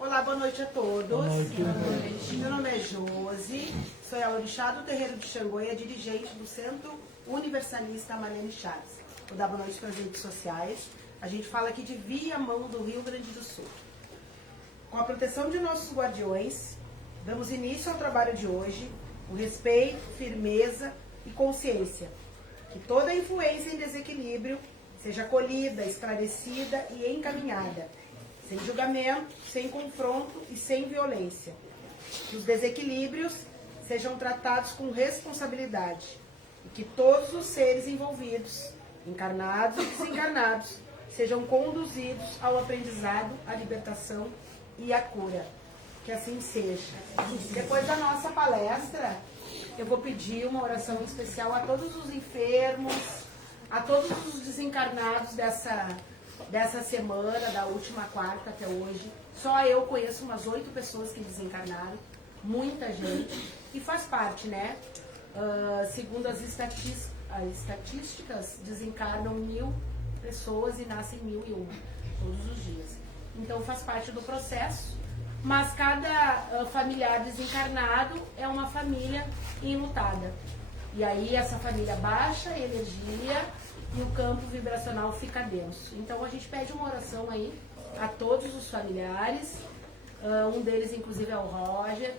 Olá, boa noite a todos. Boa noite. Meu nome é Josi, sou a orixá do terreiro de Xangô e a dirigente do Centro Universalista Marlene Chaves. Vou dar boa noite para as redes sociais. A gente fala aqui de Viamão do Rio Grande do Sul. Com a proteção de nossos guardiões, damos início ao trabalho de hoje, com respeito, firmeza e consciência. Que toda influência em desequilíbrio seja acolhida, esclarecida e encaminhada, sem julgamento, sem confronto e sem violência. Que os desequilíbrios sejam tratados com responsabilidade e que todos os seres envolvidos, encarnados e desencarnados, sejam conduzidos ao aprendizado, à libertação e à cura. Que assim seja. Depois da nossa palestra, eu vou pedir uma oração especial a todos os enfermos, a todos os desencarnados dessa semana, da última quarta até hoje. Só eu conheço umas 8 pessoas que desencarnaram, muita gente, e faz parte, né? Segundo as estatísticas, desencarnam 1000 pessoas e nascem 1001 todos os dias. Então faz parte do processo, mas cada familiar desencarnado é uma família enlutada. E aí essa família baixa a energia e o campo vibracional fica denso. Então a gente pede uma oração aí a todos os familiares. Um deles inclusive é o Roger,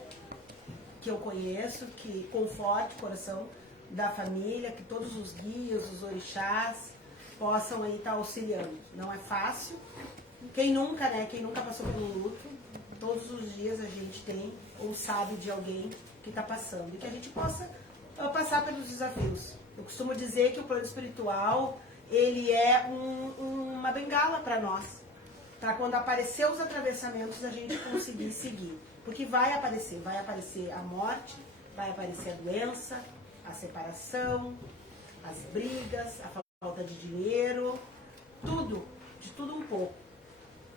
que eu conheço, que conforte o coração da família, que todos os guias, os orixás possam aí estar auxiliando. Não é fácil. Quem nunca, né? Quem nunca passou por um luto, todos os dias a gente tem ou sabe de alguém que está passando. E que a gente possa passar pelos desafios. Eu costumo dizer que o plano espiritual, ele é uma bengala para nós. Para quando aparecer os atravessamentos, a gente conseguir seguir. Porque vai aparecer a morte, vai aparecer a doença, a separação, as brigas, a falta de dinheiro, tudo, de tudo um pouco.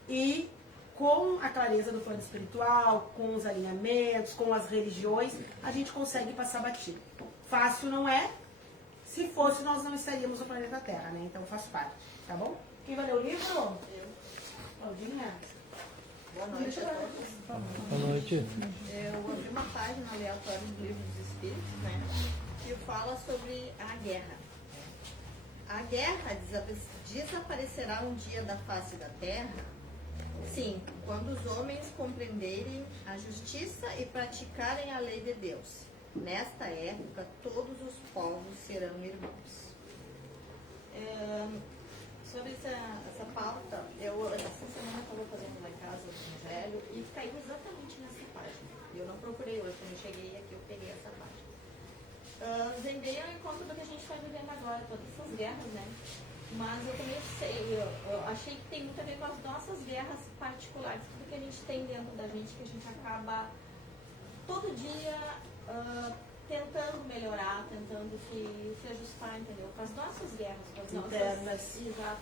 E com a clareza do plano espiritual, com os alinhamentos, com as religiões, a gente consegue passar batido. Fácil não é. Se fosse, nós não estaríamos no planeta Terra, né? Então faz parte, tá bom? Quem vai ler o livro? Eu. Claudinha. Boa noite a todos. Boa noite. Eu abri uma página aleatória do Livro dos Espíritos, né? Que fala sobre a guerra. A guerra desaparecerá um dia da face da terra? Sim, quando os homens compreenderem a justiça e praticarem a lei de Deus. Nesta época, todos os povos serão irmãos. Sobre essa pauta, essa semana eu estava fazendo lá em casa o Evangelho e caiu exatamente nessa página. Eu não procurei hoje, quando eu cheguei aqui eu peguei essa página. Vendei ao encontro do que a gente está vivendo agora, todas essas guerras, né? Mas eu também sei, eu achei que tem muito a ver com as nossas guerras particulares, tudo que a gente tem dentro da gente, que a gente acaba todo dia tentando melhorar, tentando se ajustar, entendeu? Com as nossas guerras, com as nossas internas. Exato.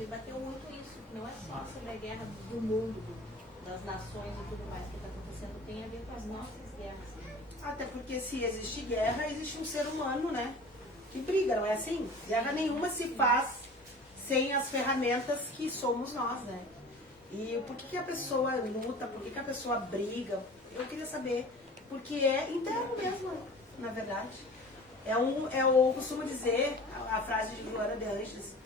E bateu muito isso, que não é só sobre a guerra do mundo, das nações e tudo mais que está acontecendo, tem a ver com as nossas guerras. Até porque se existe guerra, existe um ser humano, né? Que briga, não é assim? Guerra nenhuma se faz sem as ferramentas que somos nós, né? E por que a pessoa luta, por que a pessoa briga? Eu queria saber, porque é interno mesmo, na verdade. Eu costumo dizer, a frase de Joana de Anjos,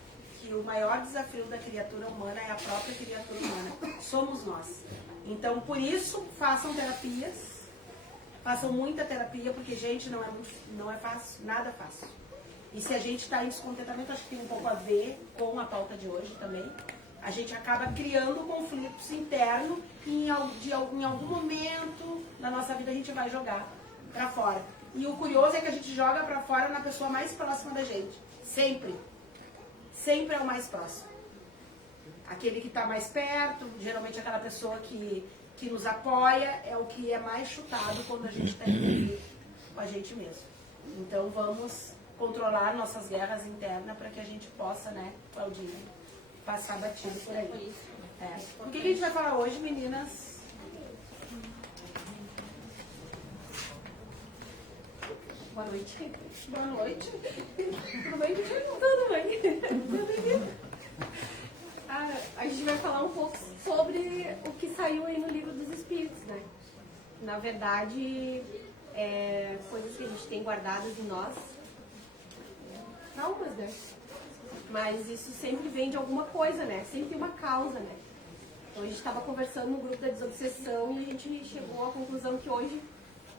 que o maior desafio da criatura humana é a própria criatura humana. Somos nós. Então, por isso, façam terapias. Façam muita terapia, porque, gente, não é fácil, nada fácil. E se a gente está em descontentamento, acho que tem um pouco a ver com a pauta de hoje também. A gente acaba criando conflitos internos e em algum momento da nossa vida a gente vai jogar pra fora. E o curioso é que a gente joga pra fora na pessoa mais próxima da gente. Sempre. Sempre é o mais próximo. Aquele que está mais perto, geralmente aquela pessoa que nos apoia, é o que é mais chutado quando a gente está envolvido com a gente mesmo. Então vamos controlar nossas guerras internas para que a gente possa, né, Claudinha, passar batido por aí. O que a gente vai falar hoje, meninas? Boa noite. Boa noite. Tudo bem? Tudo bem. A gente vai falar um pouco sobre o que saiu aí no Livro dos Espíritos, né? Na verdade, coisas que a gente tem guardadas em nós, traumas, né? Mas isso sempre vem de alguma coisa, né? Sempre tem uma causa, né? Então a gente estava conversando no grupo da desobsessão e a gente chegou à conclusão que hoje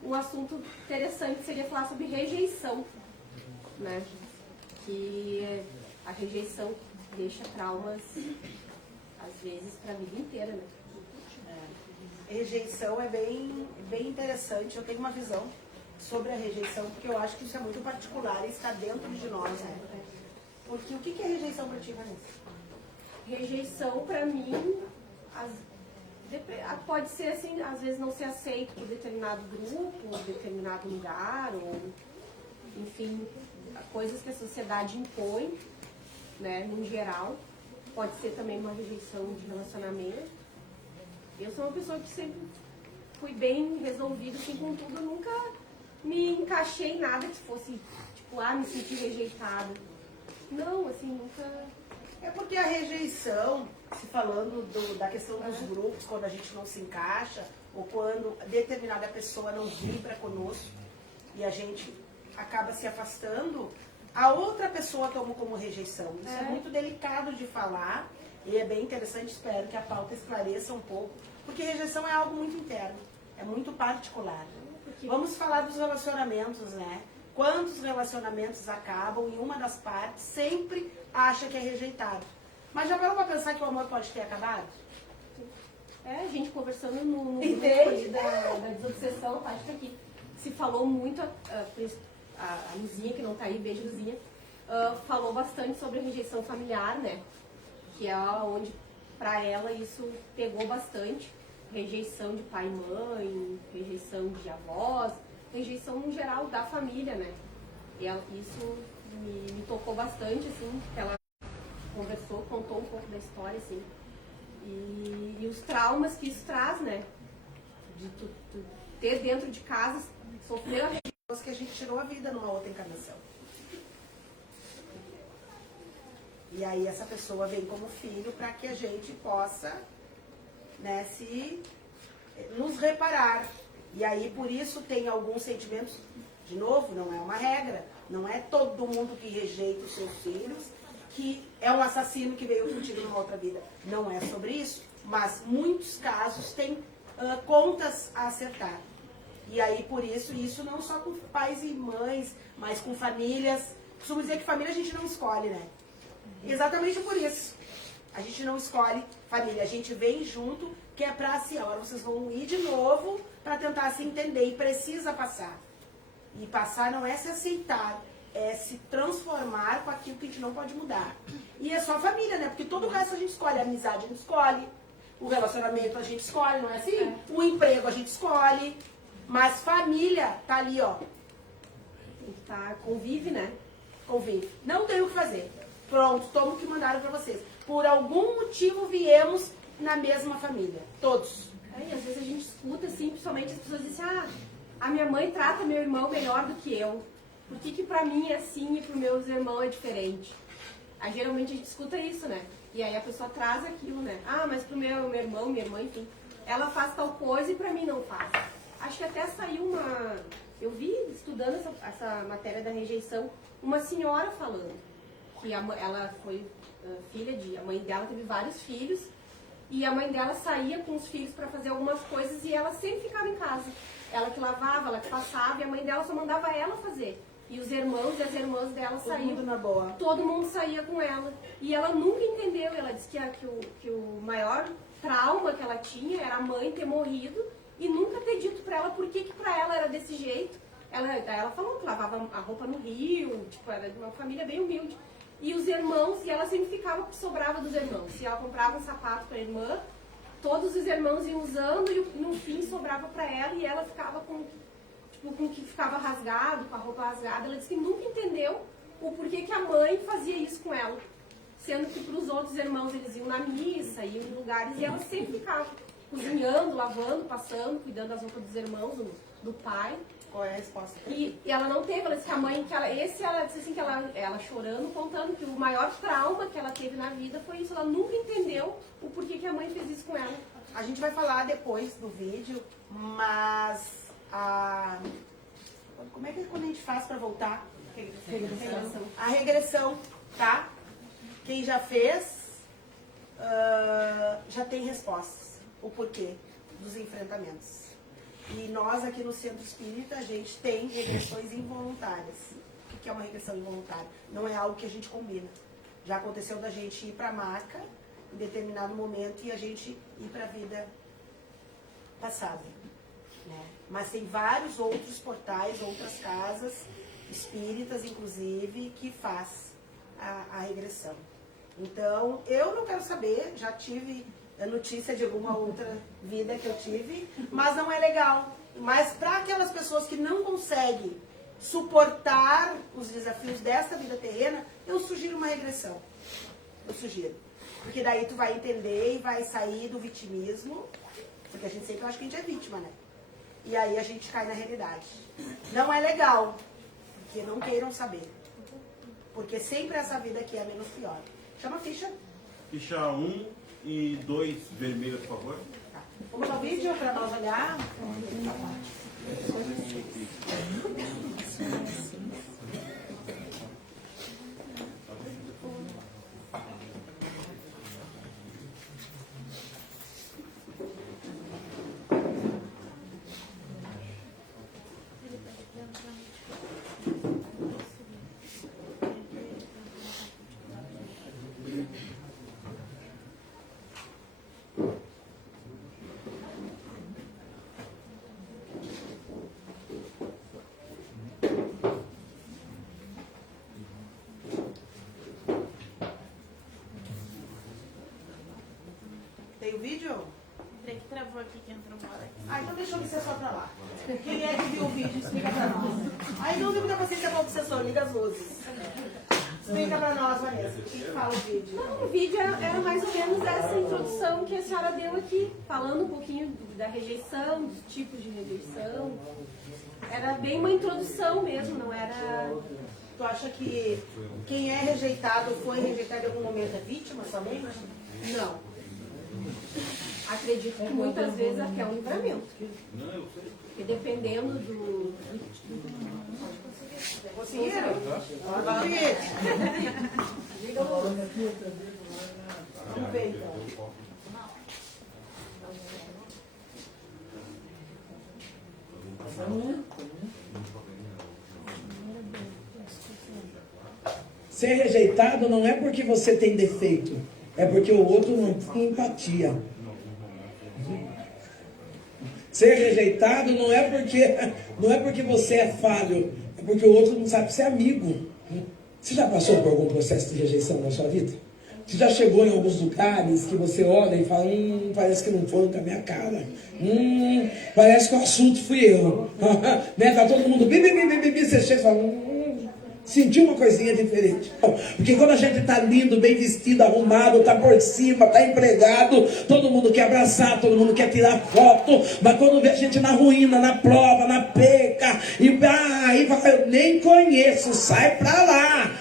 um assunto interessante seria falar sobre rejeição, né? Que a rejeição deixa traumas, às vezes, para a vida inteira, né? Rejeição é bem interessante. Eu tenho uma visão sobre a rejeição, porque eu acho que isso é muito particular e está dentro de nós, né? Porque o que é rejeição para ti, Vanessa? Rejeição, para mim, pode ser assim, às vezes não ser aceito por determinado grupo, determinado lugar, ou, enfim, coisas que a sociedade impõe, né, no geral. Pode ser também uma rejeição de relacionamento. Eu sou uma pessoa que sempre fui bem resolvida, assim, com tudo. Eu nunca me encaixei em nada que fosse, tipo, me sentir rejeitada. Não, assim, nunca... É porque a rejeição, se falando da questão dos grupos, quando a gente não se encaixa, ou quando determinada pessoa não vibra conosco, e a gente acaba se afastando, a outra pessoa toma como rejeição. Isso é muito delicado de falar, e é bem interessante, espero que a pauta esclareça um pouco, porque rejeição é algo muito interno, é muito particular. Vamos falar dos relacionamentos, né? Quantos relacionamentos acabam e uma das partes sempre acha que é rejeitado. Mas já parou pra pensar que o amor pode ter acabado? A gente conversando no grupo da desobsessão, acho que aqui se falou muito, a Luzinha, que não tá aí, beijo Luzinha, falou bastante sobre a rejeição familiar, né? Que é onde, pra ela, isso pegou bastante. Rejeição de pai e mãe, rejeição de avós, rejeição no geral da família, né? E isso me tocou bastante, assim, que ela conversou, contou um pouco da história, assim. E os traumas que isso traz, né? De tu ter dentro de casa, sofrer a que a gente tirou a vida numa outra encarnação. E aí essa pessoa vem como filho para que a gente possa, né, nos reparar. E aí por isso tem alguns sentimentos, de novo, não é uma regra, não é todo mundo que rejeita os seus filhos que é um assassino que veio contigo numa outra vida. Não é sobre isso, mas muitos casos têm contas a acertar. E aí, por isso não só com pais e mães, mas com famílias. Costumo dizer que família a gente não escolhe, né? Exatamente por isso. A gente não escolhe família, a gente vem junto, que é pra assim, agora vocês vão ir de novo para tentar se entender, e precisa passar. E passar não é se aceitar, é se transformar com aquilo que a gente não pode mudar. E é só família, né? Porque todo o resto a gente escolhe, a amizade a gente escolhe, o relacionamento a gente escolhe, não é assim? O emprego a gente escolhe. Mas família tá ali, ó. Convive, né? Convive. Não tem o que fazer. Pronto, toma o que mandaram pra vocês. Por algum motivo viemos na mesma família. Todos. E às vezes a gente escuta, assim, principalmente as pessoas dizem, a minha mãe trata meu irmão melhor do que eu. Por que pra mim é assim e pros meus irmãos é diferente? Aí geralmente a gente escuta isso, né? E aí a pessoa traz aquilo, né? Mas pro meu irmão, minha irmã, enfim, ela faz tal coisa e pra mim não faz. Acho que até saiu eu vi, estudando essa matéria da rejeição, uma senhora falando que ela foi filha de... A mãe dela teve vários filhos e a mãe dela saía com os filhos para fazer algumas coisas e ela sempre ficava em casa. Ela que lavava, ela que passava e a mãe dela só mandava ela fazer. E os irmãos e as irmãs dela saíam. Todo mundo na boa. Todo mundo saía com ela. E ela nunca entendeu. Ela disse que o maior trauma que ela tinha era a mãe ter morrido e nunca ter dito pra ela por que pra ela era desse jeito. Ela falou que lavava a roupa no rio, tipo, era de uma família bem humilde. E os irmãos, e ela sempre ficava que sobrava dos irmãos. Se ela comprava um sapato pra irmã, todos os irmãos iam usando e no fim sobrava pra ela e ela ficava com o que ficava rasgado, com a roupa rasgada. Ela disse que nunca entendeu o porquê que a mãe fazia isso com ela. Sendo que para os outros irmãos eles iam na missa, iam em lugares, e ela sempre ficava cozinhando, lavando, passando, cuidando das roupas dos irmãos, do pai. Qual é a resposta? E ela não teve, ela disse que a mãe, ela disse assim, que ela chorando, contando que o maior trauma que ela teve na vida foi isso. Ela nunca entendeu o porquê que a mãe fez isso com ela. A gente vai falar depois do vídeo, mas como é que quando a gente faz para voltar? Regressão. A regressão, tá? Quem já fez, já tem respostas. O porquê dos enfrentamentos. E nós aqui no Centro Espírita, a gente tem regressões involuntárias. O que é uma regressão involuntária? Não é algo que a gente combina. Já aconteceu da gente ir para a maca em determinado momento e a gente ir para a vida passada. Né? Mas tem vários outros portais, outras casas espíritas, inclusive, que faz a regressão. Então, eu não quero saber, já tive a notícia de alguma outra vida que eu tive, mas não é legal. Mas para aquelas pessoas que não conseguem suportar os desafios dessa vida terrena, eu sugiro uma regressão. Eu sugiro. Porque daí tu vai entender e vai sair do vitimismo, porque a gente sempre acha que a gente é vítima, né? E aí a gente cai na realidade. Não é legal, porque não queiram saber. Porque sempre essa vida aqui é menos pior. Chama a ficha. Ficha 1 e 2 vermelhas, por favor. Tá. Vamos ao vídeo para nós olhar. Tem o vídeo? Tem que travou aqui que entrou uma hora aqui. Ah, então deixa o obsessor pra lá. Quem é que viu o vídeo, explica pra nós. Aí não tem muita paciência com o obsessor, liga as luzes. Explica pra nós, Vanessa, o que fala o vídeo? Não, o vídeo era mais ou menos essa introdução que a senhora deu aqui, falando um pouquinho da rejeição, dos tipos de rejeição. Era bem uma introdução mesmo, não era... Tu acha que quem é rejeitado foi rejeitado em algum momento é vítima somente? Não. Acredito que muitas vezes até um livramento. Porque dependendo do... Conseguiram? Vamos ver então. Ser rejeitado não é porque você tem defeito, é porque o outro não tem empatia. Ser rejeitado não é porque você é falho, é porque o outro não sabe ser amigo. Você já passou por algum processo de rejeição na sua vida? Você já chegou em alguns lugares que você olha e fala, parece que não foram com a minha cara. Parece que o assunto fui eu. Né? Tá todo mundo você chega e fala, sentiu uma coisinha diferente. Porque quando a gente está lindo, bem vestido, arrumado, está por cima, está empregado, todo mundo quer abraçar, todo mundo quer tirar foto, mas quando vê a gente na ruína, na prova, na peca, aí fala, eu nem conheço, sai pra lá.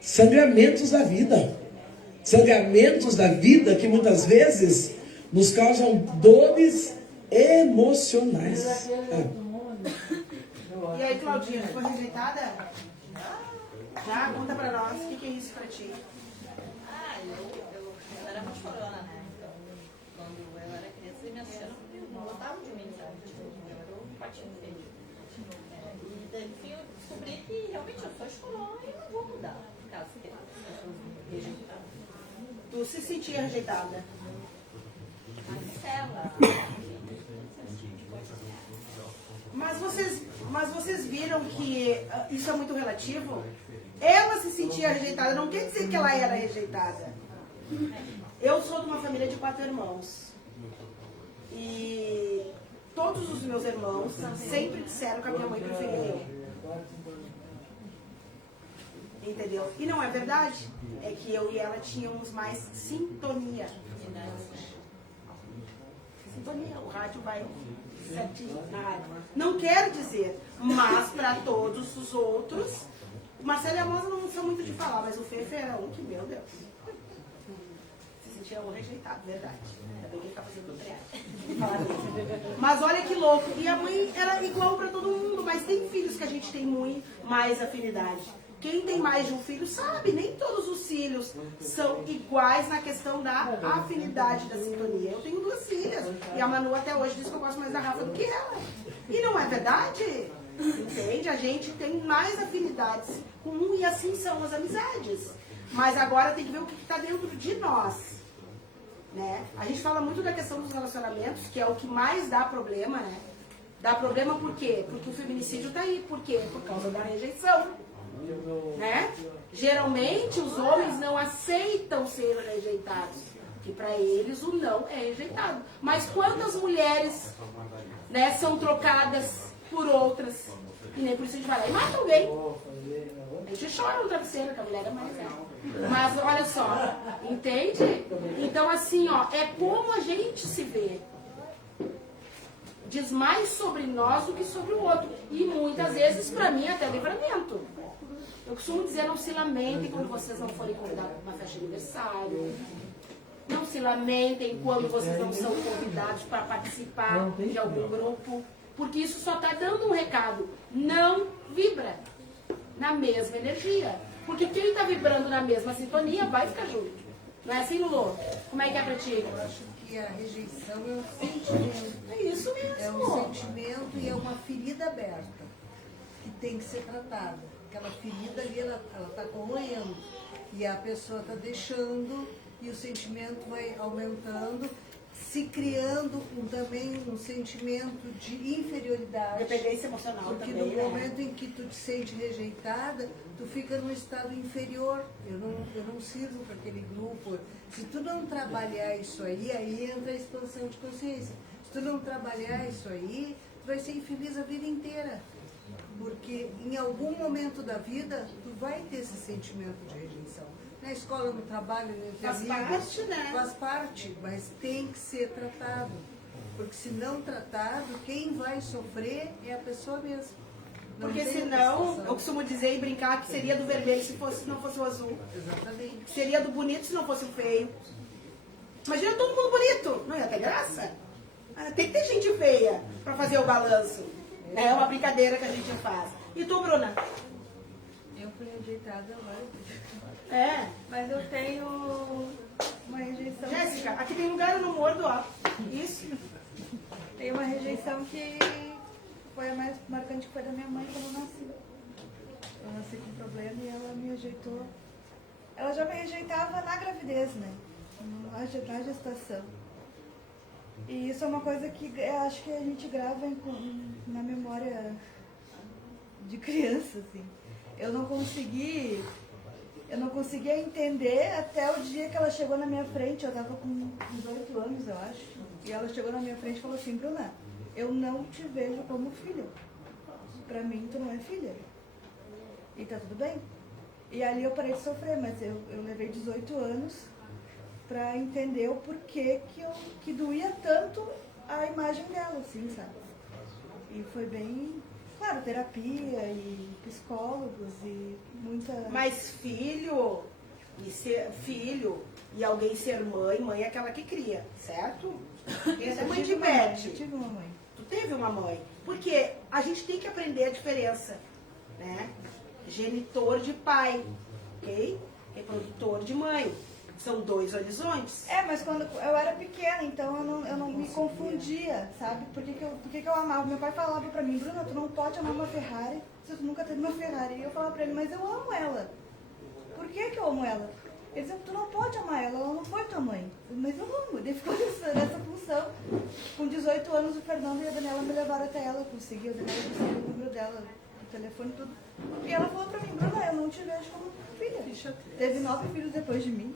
Sangramentos da vida. Sangramentos da vida que muitas vezes nos causam dores emocionais. E aí, Cláudia? Claudinha, foi rejeitada? Já? Conta pra nós, o que é isso pra ti? Eu era muito chorona, né? Então, quando eu era criança, minhas tias não gostavam de mim, sabe? Tipo, eu era um patinho feio. E daí, enfim, eu descobri que realmente eu sou chorona e não vou mudar. Caso que as pessoas me rejeitam. Tu se sentia rejeitada? Marcela. Mas vocês viram que isso é muito relativo? Ela se sentia rejeitada, não quer dizer que ela era rejeitada. Eu sou de uma família de 4 irmãos. E todos os meus irmãos sempre disseram que a minha mãe preferia eu. Entendeu? E não é verdade. É que eu e ela tínhamos mais sintonia. Sintonia, o rádio vai certinho na rádio. Não quero dizer, mas para todos os outros, o Marcelo e a Moça não são muito de falar, mas o Fefe era um que, meu Deus, se sentia um rejeitado, verdade. Ainda bem que ele tá fazendo triagem. Mas olha que louco. E a mãe era igual para todo mundo, mas tem filhos que a gente tem muito mais afinidade. Quem tem mais de um filho sabe, nem todos os filhos são iguais na questão da afinidade, da sintonia. Eu tenho 2 filhas e a Manu até hoje diz que eu gosto mais da Rafa do que ela. E não é verdade? Entende? A gente tem mais afinidades com um e assim são as amizades. Mas agora tem que ver o que está dentro de nós. Né? A gente fala muito da questão dos relacionamentos, que é o que mais dá problema, né? Dá problema por quê? Porque o feminicídio está aí. Por quê? Por causa da rejeição. Né? Geralmente os homens não aceitam ser rejeitados, que para eles o não é rejeitado. Mas quantas mulheres, né, são trocadas por outras e nem por isso a gente vai lá e mata alguém? A gente chora no travesseiro, que a mulher é mais real. Mas olha só, entende? Então assim, ó, é como a gente se vê. Diz mais sobre nós do que sobre o outro. E muitas vezes, para mim, até livramento. Eu costumo dizer, não se lamentem quando vocês não forem convidados para uma festa de aniversário. Não se lamentem quando vocês não são convidados para participar de algum grupo. Porque isso só está dando um recado. Não vibra na mesma energia. Porque quem está vibrando na mesma sintonia vai ficar junto. Não é assim, Lulu? Como é que é para ti? Eu acho que a rejeição é um sentimento. É isso mesmo. É um sentimento e é uma ferida aberta que tem que ser tratada. Aquela ferida ali, ela está corroendo. E a pessoa está deixando e o sentimento vai aumentando, se criando também um sentimento de inferioridade. Dependência emocional porque também, no né? momento em que tu te sente rejeitada, tu fica num estado inferior. Eu não sirvo para aquele grupo. Se tu não trabalhar isso aí entra a expansão de consciência. Se tu não trabalhar isso aí, tu vai ser infeliz a vida inteira. Porque em algum momento da vida, tu vai ter esse sentimento de rejeição. Na escola, no trabalho, entre Faz amigos, parte, né? faz parte, mas tem que ser tratado. Porque se não tratado, quem vai sofrer é a pessoa mesma. Não Porque tem senão, prestação. eu costumo dizer e brincar que seria do vermelho se não fosse o azul. Exatamente. Seria do bonito se não fosse o feio. Imagina todo mundo bonito. Não ia ter graça? Tem que ter gente feia para fazer o balanço. É uma brincadeira que a gente faz. E tu, Bruna? Eu fui rejeitada agora. É. Mas eu tenho uma rejeição. Jéssica, aqui tem lugar no mordo, ó. Isso. Tem uma rejeição que foi a mais marcante, que foi da minha mãe quando eu nasci. Eu nasci com problema e ela me rejeitou. Ela já me rejeitava na gravidez, né? Na gestação. E isso é uma coisa que eu acho que a gente grava na memória de criança, assim. Eu não conseguia entender até o dia que ela chegou na minha frente. Eu estava com 18 anos, eu acho. E ela chegou na minha frente e falou assim: Bruna, eu não te vejo como filha. Pra mim, tu não é filha. E tá tudo bem. E ali eu parei de sofrer, mas eu levei 18 anos pra entender o porquê que doía tanto a imagem dela, assim, sabe? E foi bem, claro, terapia e psicólogos e muita... Mas filho e alguém ser mãe é aquela que cria, certo? Essa é mãe de Eu Beth. tive uma mãe. Tu teve uma mãe. Porque a gente tem que aprender a diferença, né? Genitor de pai, ok? Reprodutor de mãe. São 2 horizontes. Mas quando eu era pequena, então eu não me confundia, sabe? Por que eu amava? Meu pai falava pra mim, Bruna, tu não pode amar uma Ferrari se tu nunca teve uma Ferrari. E eu falava pra ele, mas eu amo ela. Por que eu amo ela? Ele dizia, tu não pode amar ela não foi tua mãe. Mas eu amo. Ele ficou nessa função. Com 18 anos, o Fernando e a Daniela me levaram até ela. Eu consegui, a Daniela conseguiu o número dela, o telefone, tudo. E ela falou pra mim, Bruna, eu não te vejo como filha. Teve 9 filhos depois de mim.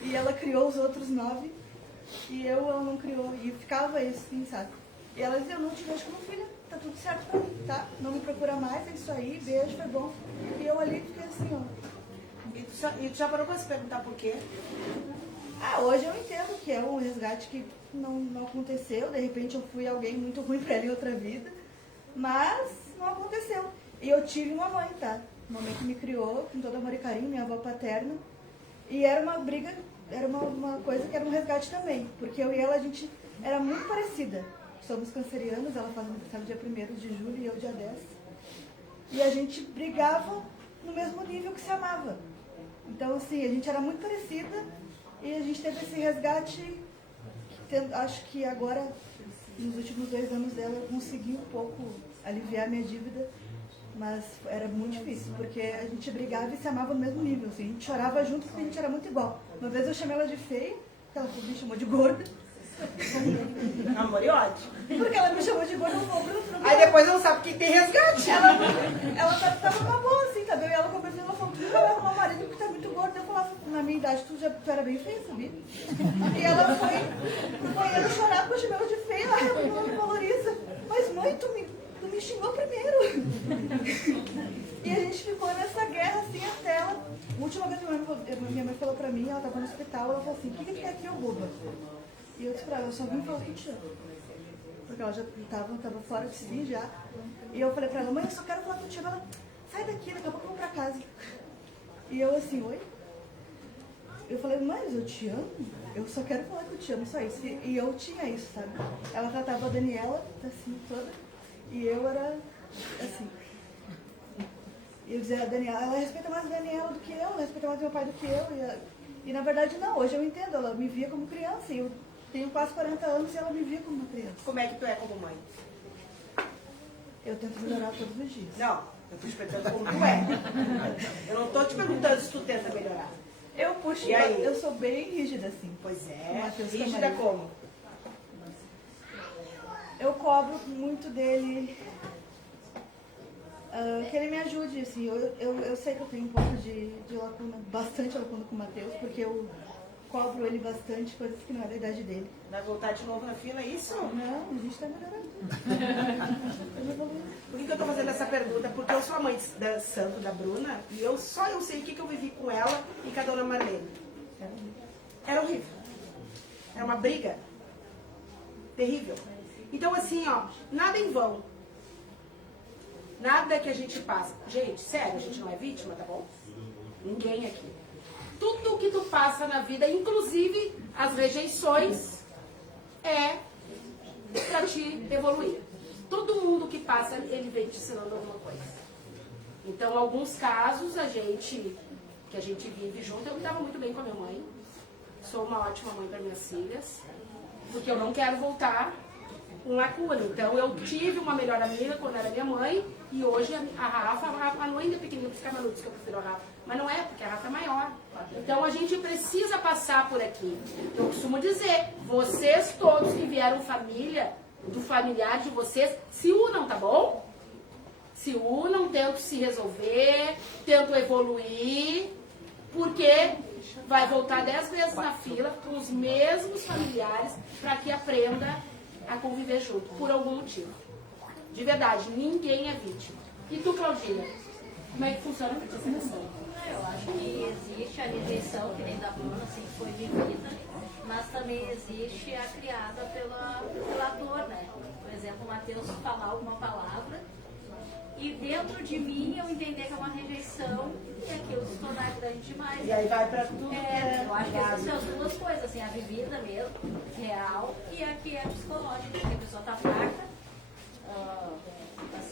E ela criou os outros 9. E ela não criou. E ficava isso, assim, sabe? E ela dizia, eu não te vejo como filha. Tá tudo certo pra mim, tá? Não me procura mais, é isso aí, beijo, foi bom. E eu ali fiquei assim, ó. E tu já parou pra se perguntar por quê? Hoje eu entendo que é um resgate que não aconteceu. De repente eu fui alguém muito ruim pra ela em outra vida. Mas não aconteceu. E eu tive uma mãe, tá? Uma mãe que me criou com todo amor e carinho, minha avó paterna. E era uma briga, era uma coisa que era um resgate também. Porque eu e ela, a gente era muito parecida. Somos cancerianos, ela faz aniversário dia 1º de julho e eu dia 10. E a gente brigava no mesmo nível que se amava. Então, assim, a gente era muito parecida e a gente teve esse resgate. Acho que agora, nos últimos 2 anos dela, eu consegui um pouco aliviar minha dívida. Mas era muito difícil, porque a gente brigava e se amava no mesmo nível. Assim, a gente chorava junto porque a gente era muito igual. Uma vez eu chamei ela de feia, ela me chamou de gorda. Amor e ódio. Porque ela me chamou de gorda, eu falei, aí depois não sabe que tem resgate. Ela tava numa boa, assim, tá? Eu e ela conversando, ela falou, tu não vai arrumar um marido porque tá muito gordo. Eu falava, na minha idade, tu era bem feia, sabia? E ela foi pro banheiro chorar porque eu chamei ela de feia. Ai, ela não me valoriza. Mas mãe, tu me xingou primeiro. E a gente ficou nessa guerra, assim, até ela... A última vez que minha mãe falou pra mim, ela tava no hospital, ela falou assim, o que tu quer aqui, ô boba? E eu disse pra ela, eu só vim falar que te amo. Porque ela já tava fora de si já. E eu falei pra ela, mãe, eu só quero falar contigo. Ela, sai daqui, daqui a pouco eu vou pra casa. E eu assim, oi? Eu falei, mas eu te amo? Eu só quero falar que eu te amo, só isso. E eu tinha isso, sabe? Ela tratava a Daniela, assim, toda. E eu era, assim... E eu dizia, a Daniela, ela respeita mais a Daniela do que eu, ela respeita mais meu pai do que eu. E na verdade não, hoje eu entendo, ela me via como criança. E eu tenho quase 40 anos e ela me via como uma criança. Como é que tu é como mãe? Eu tento melhorar todos os dias. Não, eu tô te perguntando como tu é. Eu não tô te perguntando se tu tenta melhorar. Eu puxo, E aí? eu sou bem rígida, assim. Pois O é, Matheus rígida Camargo. como? Eu cobro muito dele que ele me ajude, assim. Eu sei que eu tenho um pouco de lacuna, bastante lacuna com o Matheus, porque eu cobro ele bastante, coisas que não é da idade dele. Vai voltar de novo na fila, é isso? Não, a gente tá melhorando. Por que eu tô fazendo essa pergunta? Porque eu sou a mãe da Santo, da Bruna, e eu sei o que eu vivi com ela e com a dona Marlene. Era horrível. Era uma briga terrível. Então, assim, ó, nada em vão. Nada que a gente passa. Gente, sério, a gente não é vítima, tá bom? Ninguém aqui. Tudo que tu passa na vida, inclusive as rejeições, é pra te evoluir. Todo mundo que passa, ele vem te ensinando alguma coisa. Então, alguns casos, que a gente vive junto, eu me dava muito bem com a minha mãe. Sou uma ótima mãe para minhas filhas, porque eu não quero voltar com lacuna. Então, eu tive uma melhor amiga quando era minha mãe, e hoje a Rafa, a Manu ainda é pequenininha, por isso que a Manu diz que eu prefiro a Rafa. Mas não é, porque a Rafa é maior. Então, a gente precisa passar por aqui. Eu costumo dizer, vocês todos que vieram do familiar de vocês, se unam, tá bom? Se unam, tentam se resolver, tentam evoluir, porque vai voltar 10 vezes na fila com os mesmos familiares para que aprenda a conviver junto, por algum motivo. De verdade, ninguém é vítima. E tu, Claudinha, como é que funciona para ti essa questão? Eu acho que existe a rejeição, que nem da Bruna, assim, que foi vivida, mas também existe a criada pela dor, né? Por exemplo, o Matheus falar alguma palavra e dentro de mim eu entender que é uma rejeição e aquilo se tornar grande demais. E aí vai pra tudo. Eu acho que essas são as duas coisas, assim, a vivida mesmo, real, e a que é psicológica, que a pessoa tá fraca,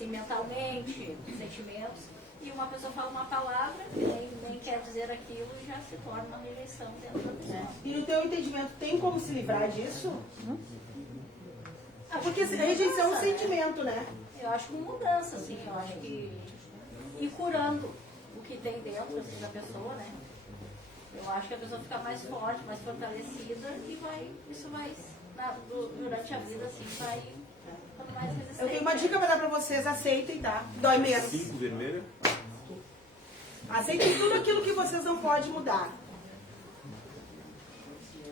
assim, mentalmente, sentimentos, e uma pessoa fala uma palavra, nem quer dizer aquilo, e já se torna uma rejeição dentro da pessoa. E no teu entendimento, tem como se livrar disso? Porque rejeição é um sentimento, né? Eu acho que mudança, assim, eu acho que ir curando o que tem dentro assim, da pessoa, né? Eu acho que a pessoa fica mais forte, mais fortalecida e isso vai, durante a vida, assim, vai ficando mais resistente. Eu tenho uma dica pra dar pra vocês, aceitem, tá? Dói menos. 5 vermelha. Aceitem tudo aquilo que vocês não podem mudar.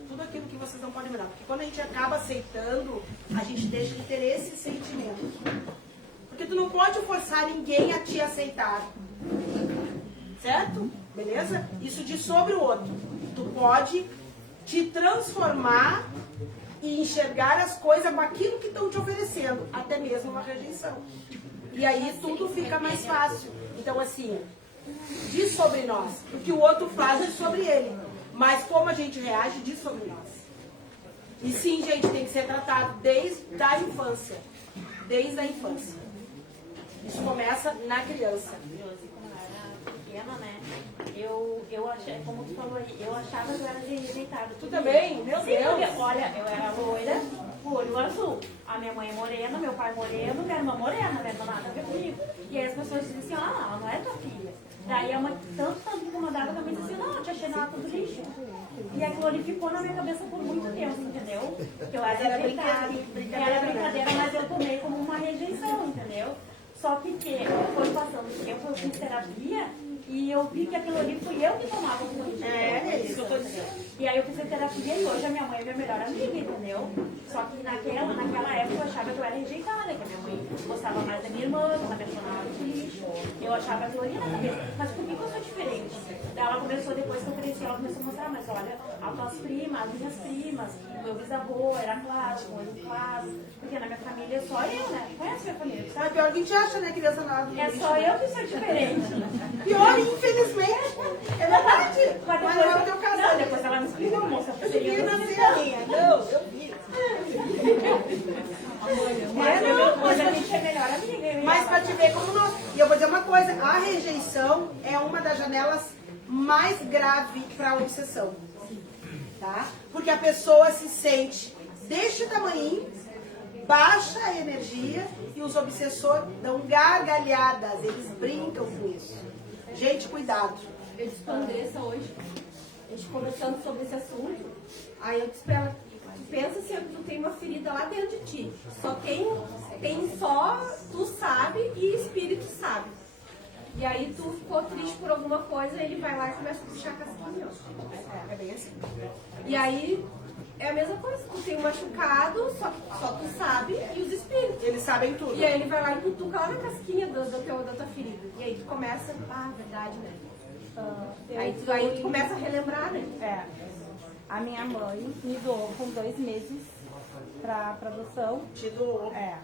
Tudo aquilo que vocês não podem mudar. Porque quando a gente acaba aceitando, a gente deixa de ter esse sentimento. Porque tu não pode forçar ninguém a te aceitar. Certo? Beleza? Isso diz sobre o outro. Tu pode te transformar e enxergar as coisas com aquilo que estão te oferecendo. Até mesmo uma rejeição. E aí tudo fica mais fácil. Então assim, diz sobre nós. O que o outro faz diz sobre ele. Mas como a gente reage diz sobre nós. E sim, gente, tem que ser tratado desde a infância. Desde a infância. Isso começa na criança. Pequena, né? Eu achei, como tu falou aí, eu achava que eu era rejeitada. Tu também? Meu Sim, Deus! porque, olha, eu era loira, com olho azul. A minha mãe é morena, meu pai é moreno, minha irmã morena, não era nada a ver comigo. E aí as pessoas diziam assim, ah, ela não é tua filha. Daí a mãe, tanto incomodada, também dizia assim, não, eu te achei nada tudo lixo. E aquilo ali ficou na minha cabeça por muito tempo, entendeu? Que eu era rejeitada, era brincadeira, mas eu tomei como uma rejeição, entendeu? Só que foi passando o tempo, eu fiz terapia e eu vi que aquilo ali fui eu que tomava como rejeição. É isso que eu tô dizendo. E aí eu fiz a terapia e hoje a minha mãe é minha melhor amiga, entendeu? Só que naquela época eu achava que eu era rejeitada, que a minha mãe gostava mais da minha irmã, que ela me chamava de lixo. Eu achava aquilo ali na cabeça. Mas por que eu sou diferente? Daí ela começou, depois que eu cresci, ela começou a mostrar, mas olha, as tuas primas, as minhas primas, o meu bisavô era claro, com olho claro, porque na minha família é só eu, né? Conhece minha família? Sabe, pior que a gente acha, né, criança nova? É só eu que sou diferente. Pior, infelizmente. É verdade. Mas Mas depois, não é o teu caso. não, depois ela me explicou, moça. Eu queria nascer a minha. Não, eu vi. Hoje a gente é melhor amiga. Mas pra te ver como nós... E eu vou dizer uma coisa, a rejeição é uma das janelas mais graves para a obsessão. Tá? Porque a pessoa se sente deste tamanho, baixa a energia e os obsessores dão gargalhadas, eles brincam com isso. Gente, cuidado. Eu disse pra Andressa hoje, a gente conversando sobre esse assunto, aí eu disse pra ela, pensa se tu tem uma ferida lá dentro de ti. Só tem só tu sabe e espírito sabe. E aí tu ficou triste por alguma coisa, ele vai lá e começa a puxar a casquinha. É bem assim. E aí é a mesma coisa, tu tem um machucado, só tu sabe e os espíritos. Eles sabem tudo. E aí ele vai lá e cutuca lá na casquinha da tua ferida. E aí tu começa, verdade, né? Aí tu começa a relembrar, né? É. A minha mãe me doou com 2 meses pra adoção. Te doou. É.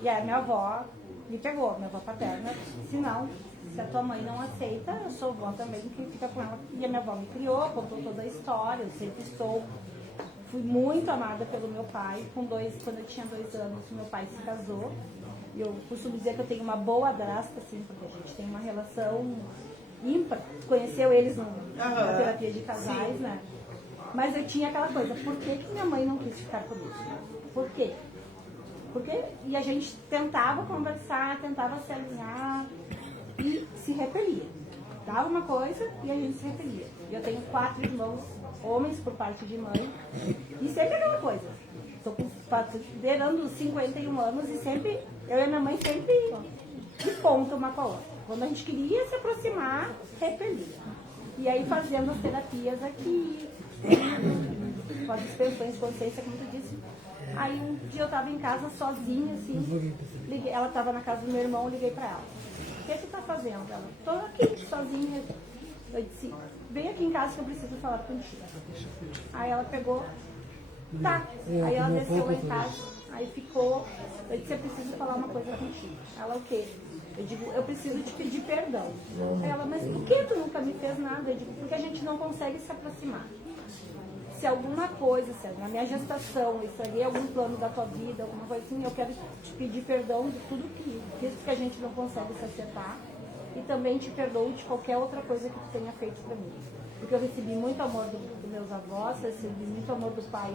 E aí minha avó me pegou, minha avó paterna, se não, se a tua mãe não aceita, eu sou vó também, que fica com ela. E a minha avó me criou, contou toda a história, eu sempre fui muito amada pelo meu pai. Quando eu tinha 2 anos, meu pai se casou. E eu costumo dizer que eu tenho uma boa madrasta, assim, porque a gente tem uma relação ímpar. Conheceu eles na terapia de casais, né? Mas eu tinha aquela coisa, por que minha mãe não quis ficar comigo? Por quê? E a gente tentava conversar, tentava se alinhar e se repelia. Dava uma coisa e a gente se repelia. Eu tenho 4 irmãos, homens por parte de mãe, e sempre aquela coisa. Estou considerando 51 anos e sempre, eu e a minha mãe sempre de ponta uma com a outra. Quando a gente queria se aproximar, repelia. E aí fazendo as terapias aqui, com as extensões de consciência, como tu disse. Aí um dia eu estava em casa sozinha, assim, ela estava na casa do meu irmão, eu liguei para ela. O que tu tá fazendo? Ela, tô aqui sozinha. Eu disse, vem aqui em casa que eu preciso falar contigo. Aí ela pegou, tá. Aí ela desceu lá em casa, aí ficou, eu disse, eu preciso falar uma coisa contigo. Ela, o quê? Eu digo, eu preciso te pedir perdão. Aí ela, mas por que tu nunca me fez nada? Eu digo, porque a gente não consegue se aproximar. se alguma coisa, se na minha gestação, isso ali é algum plano da tua vida, alguma coisa assim, eu quero te pedir perdão de tudo que fiz, que a gente não consegue se acertar. E também te perdoo de qualquer outra coisa que tu tenha feito pra mim. Porque eu recebi muito amor dos meus avós, recebi muito amor do pai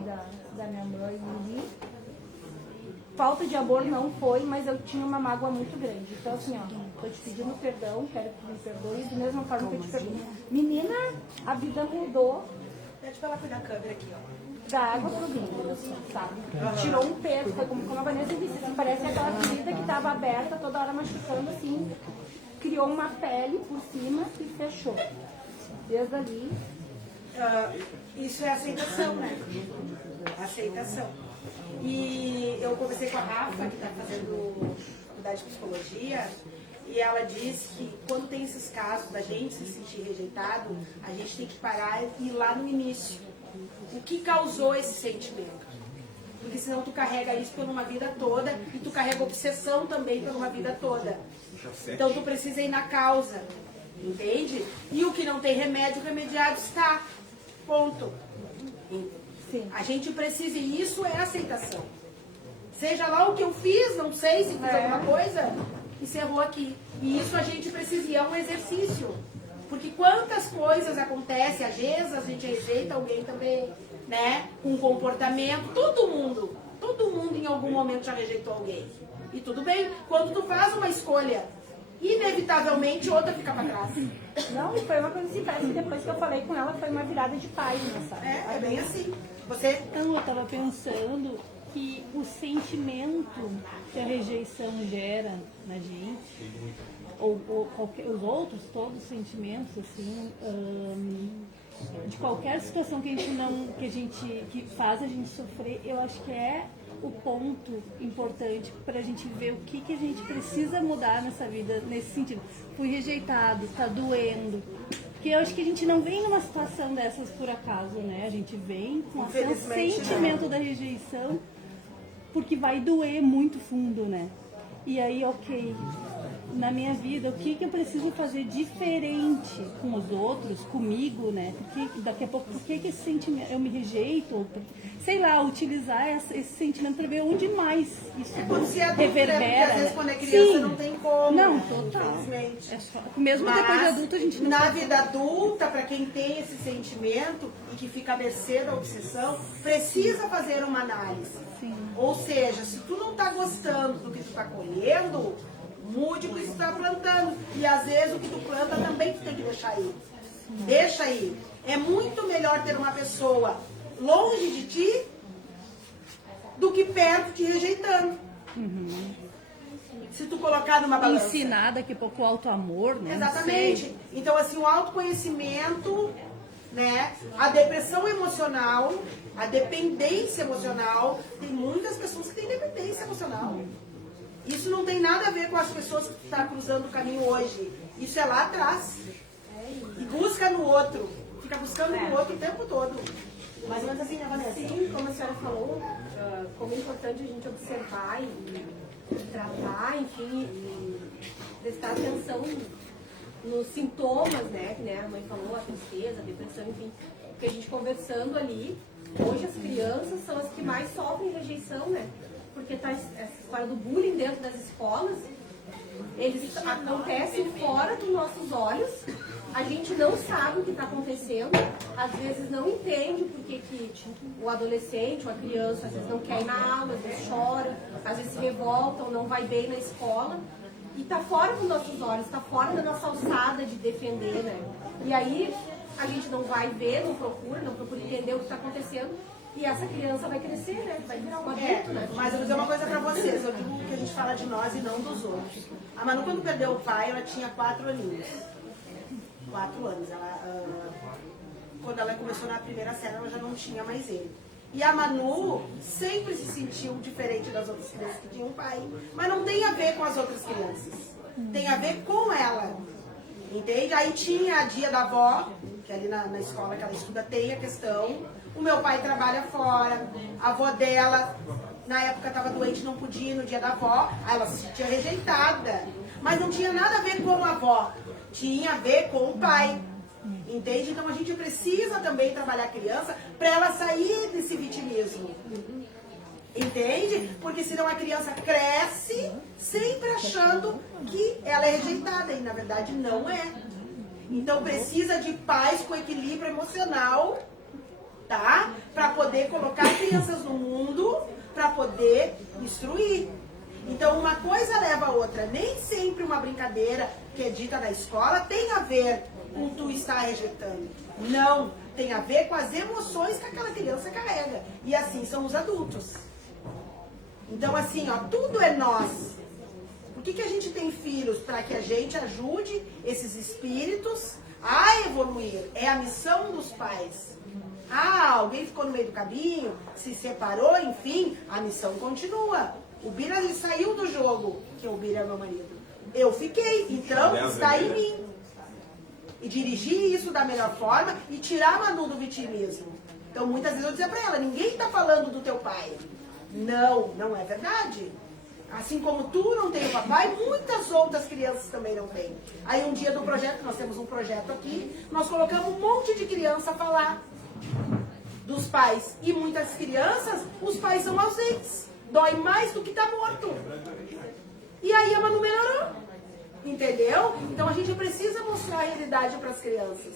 da minha mãe, Lili. Falta de amor não foi, mas eu tinha uma mágoa muito grande. Então assim, ó, tô te pedindo perdão, quero que tu me perdoe, da mesma forma que eu te perdoo. Menina, a vida mudou. Pede pra ela cuidar da câmera aqui, ó. Da água pro vinho, assim, sabe? Tirou um peso, foi como a Vanessa disse, assim, parece aquela ferida que estava aberta, toda hora machucando, assim, criou uma pele por cima e fechou. Desde ali. Isso é aceitação, né? Aceitação. E eu conversei com a Rafa, que está fazendo faculdade de psicologia, e ela disse que quando tem esses casos da gente se sentir rejeitado, a gente tem que parar e ir lá no início. O que causou esse sentimento? Porque senão tu carrega isso por uma vida toda e tu carrega obsessão também por uma vida toda. Então tu precisa ir na causa, entende? E o que não tem remédio, remediado está. Ponto. Sim. A gente precisa, e isso é aceitação. Seja lá o que eu fiz, não sei se fiz alguma coisa, encerrou aqui. E isso a gente precisa, e é um exercício. Porque quantas coisas acontecem, às vezes a gente rejeita alguém também, né? Com comportamento, todo mundo em algum momento já rejeitou alguém. E tudo bem, quando tu faz uma escolha, inevitavelmente outra fica pra trás. Não, e foi uma coisa assim, parece que depois que eu falei com ela foi uma virada de página, sabe? É bem assim. Você... Então, eu estava pensando que o sentimento que a rejeição gera na gente, ou qualquer, os outros, todos os sentimentos, assim, de qualquer situação que a gente não, que faz a gente sofrer, eu acho que é o ponto importante para a gente ver o que a gente precisa mudar nessa vida, nesse sentido. Fui rejeitado, tá doendo. Porque eu acho que a gente não vem numa situação dessas por acaso, né? A gente vem com o sentimento da rejeição, porque vai doer muito fundo, né? E aí, ok, na minha vida, o que eu preciso fazer diferente com os outros, comigo, né? Porque daqui a pouco, por que esse sentimento, eu me rejeito? Sei lá, utilizar esse sentimento para ver onde mais isso reverbera. Porque às vezes quando é criança Sim. não tem como. Não, total. Infelizmente. É só, mesmo depois de adulto a gente não na pode. vida adulta, para quem tem esse sentimento e que fica à mercê da obsessão, precisa fazer uma análise. Sim. Ou seja, se tu não tá gostando do que tu tá colhendo, mude o que tu tá plantando. E às vezes o que tu planta também tu tem que deixar aí. Deixa aí. É muito melhor ter uma pessoa longe de ti do que perto te rejeitando. Se tu colocar numa balança. Ensinar daqui a pouco o auto-amor, né? Exatamente. Sei. Então, assim, o autoconhecimento, né? A depressão emocional, a dependência emocional. Tem muitas pessoas que têm dependência emocional. Isso não tem nada a ver com as pessoas que estão cruzando o caminho hoje. Isso é lá atrás. E busca no outro. Fica buscando no outro o tempo todo. Mais ou menos assim, né, Vanessa? Sim, como a senhora falou, como é importante a gente observar e tratar, enfim, e prestar atenção nos sintomas, né? Que a mãe falou, a tristeza, a depressão, enfim. Porque a gente conversando ali, hoje as crianças são as que mais sofrem rejeição, né? Porque tá essa história do bullying dentro das escolas, eles acontecem fora dos nossos olhos, a gente não sabe o que está acontecendo, às vezes não entende porque que o adolescente ou a criança às vezes não quer ir na aula, às vezes chora, às vezes se revoltam, não vai bem na escola, e está fora dos nossos olhos, está fora da nossa alçada de defender, né? E aí a gente não vai ver, não procura entender o que está acontecendo, e essa criança vai crescer, né? Vai virar um adulto, né? Mas eu vou dizer uma coisa pra vocês, eu digo que a gente fala de nós e não dos outros. A Manu, quando perdeu o pai, ela tinha 4 aninhos. 4 anos. Quando ela começou na primeira série, ela já não tinha mais ele. E a Manu sempre se sentiu diferente das outras crianças que tinham um pai. Mas não tem a ver com as outras crianças. Tem a ver com ela. Entende? Aí tinha a dia da avó, que ali na escola que ela estuda tem a questão. O meu pai trabalha fora. A avó dela, na época, estava doente, não podia ir no dia da avó. Aí ela se sentia rejeitada. Mas não tinha nada a ver com a avó. Tinha a ver com o pai. Entende? Então a gente precisa também trabalhar a criança para ela sair desse vitimismo. Entende? Porque senão a criança cresce sempre achando que ela é rejeitada e na verdade não é. Então precisa de pais com equilíbrio emocional, tá? Para poder colocar crianças no mundo, para poder instruir. Então uma coisa leva a outra. Nem sempre uma brincadeira que é dita na escola tem a ver com tu estar rejeitando. Não, tem a ver com as emoções que aquela criança carrega. E assim são os adultos. Então assim, ó, tudo é nós. Por que a gente tem filhos? Para que a gente ajude esses espíritos a evoluir. É a missão dos pais. Ah, alguém ficou no meio do caminho, se separou, enfim, a missão continua. O Bira ele saiu do jogo, que o Bira é meu marido. Eu fiquei, então está em mim. E dirigir isso da melhor forma e tirar a Manu do vitimismo. Então muitas vezes eu dizia para ela, ninguém está falando do teu pai. Não, não é verdade. Assim como tu não tem o papai, muitas outras crianças também não têm. Aí um dia do projeto, nós temos um projeto aqui, nós colocamos um monte de criança a falar dos pais. E muitas crianças, os pais são ausentes. Dói mais do que tá morto. E aí a Manu melhorou. Entendeu? Então a gente precisa mostrar a realidade para as crianças.